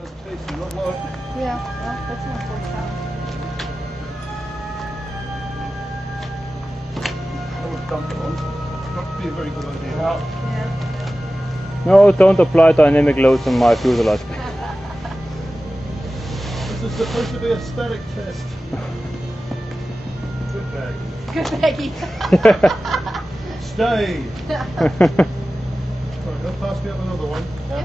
Yeah, well, that's not good sound. I would dump it on. That'd be a very good idea. Yeah. No, don't apply dynamic loads on my fuselage. This is supposed to be a static test. Good bag. Good Peggy. Stay! Right, they'll pass me up another one. Yeah.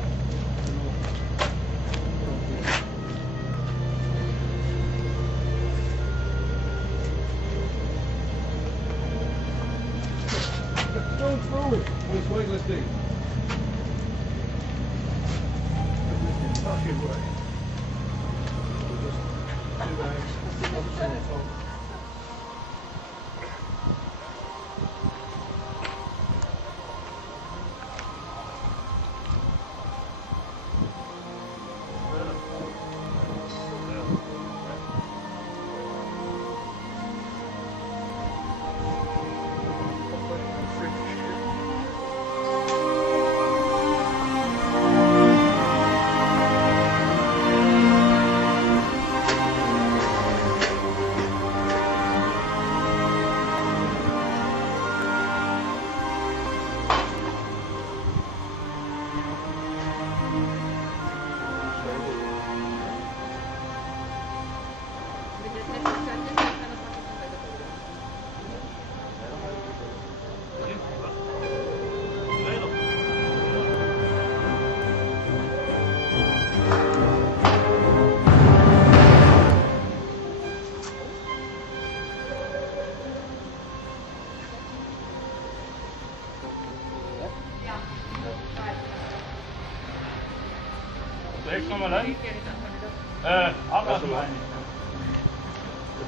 Going through. Which way, let's see. Tuck it away. Just 2 bags.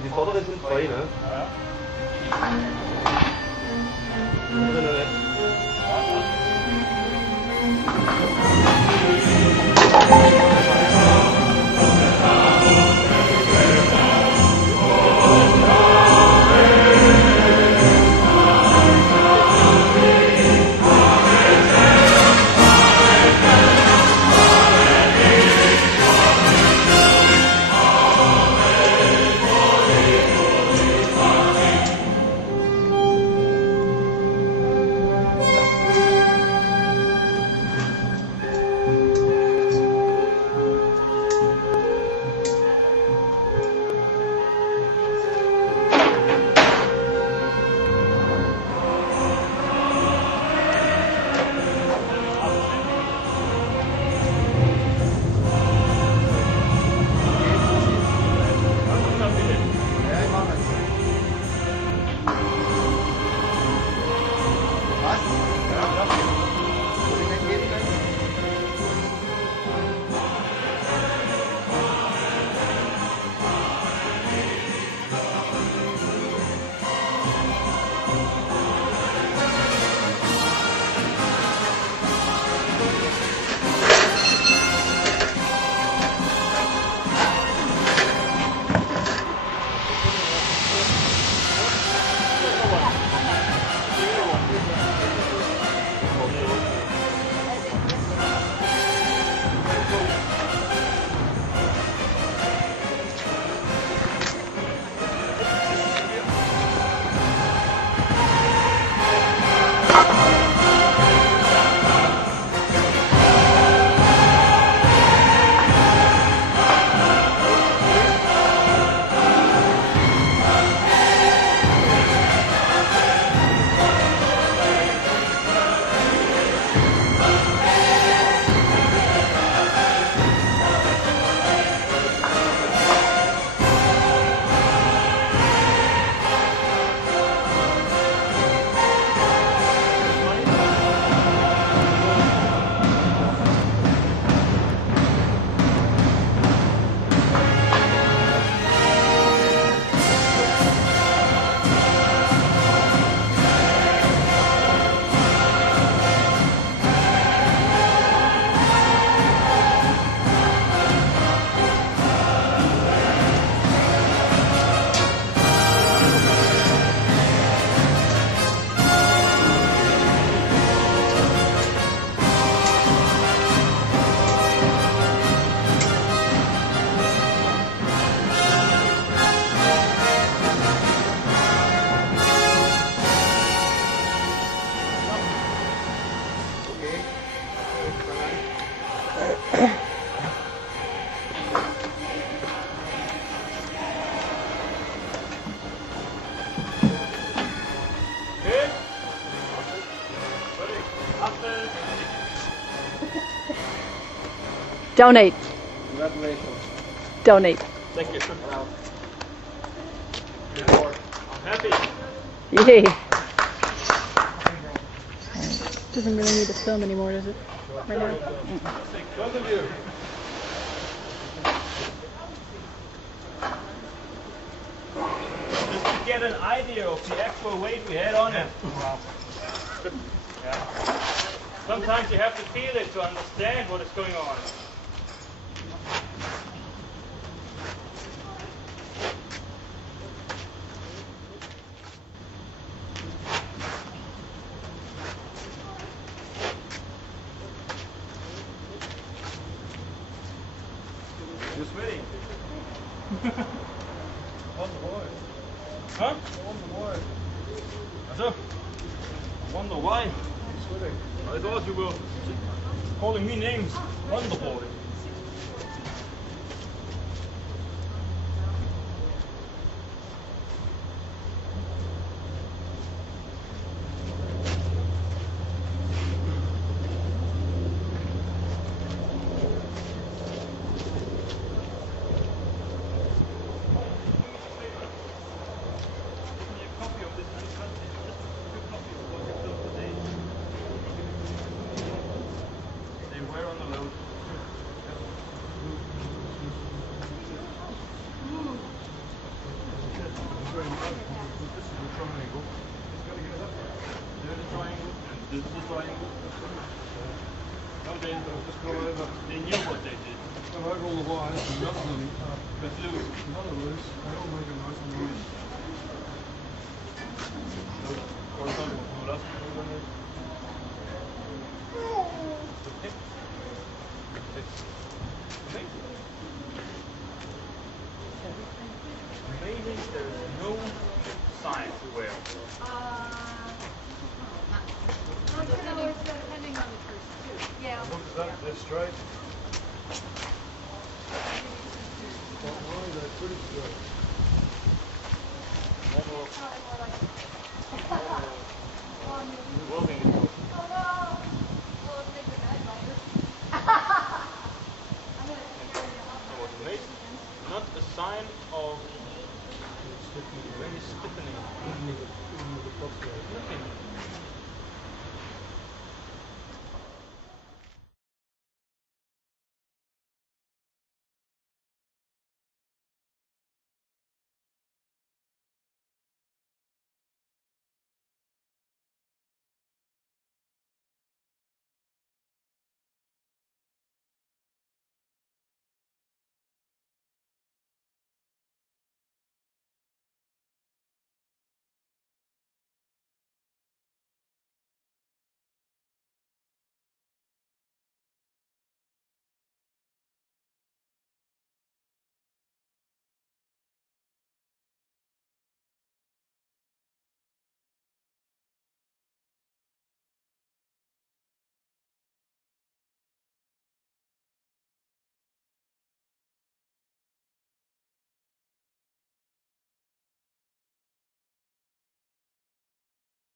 Die vorderen sind frei, ne? Ja. Good. After. Donate. Congratulations. Donate. Thank you. I'm happy. Yay. Doesn't really need to film anymore, does it? Right now? Both of you. Just to get an idea of the actual weight we had on it. Wow. Yeah. Sometimes you have to feel it to understand what is going on. You're sweating. On the board. Huh? On the board. Also, I wonder why. You're sweating. I thought you were calling me names. Wonderboy. They were on the load. This is the triangle. It's got to get it up there. There's a triangle, and this is a triangle. No, Just go over. they knew what they did. Go over all the wires and none of them But loose. none of loose. They all make a nice and loose. Horizontal, no, that's amazing. Amazing, there's no sign to wear. Depending on the person too. Yeah. Look at that, they're straight. They're pretty straight.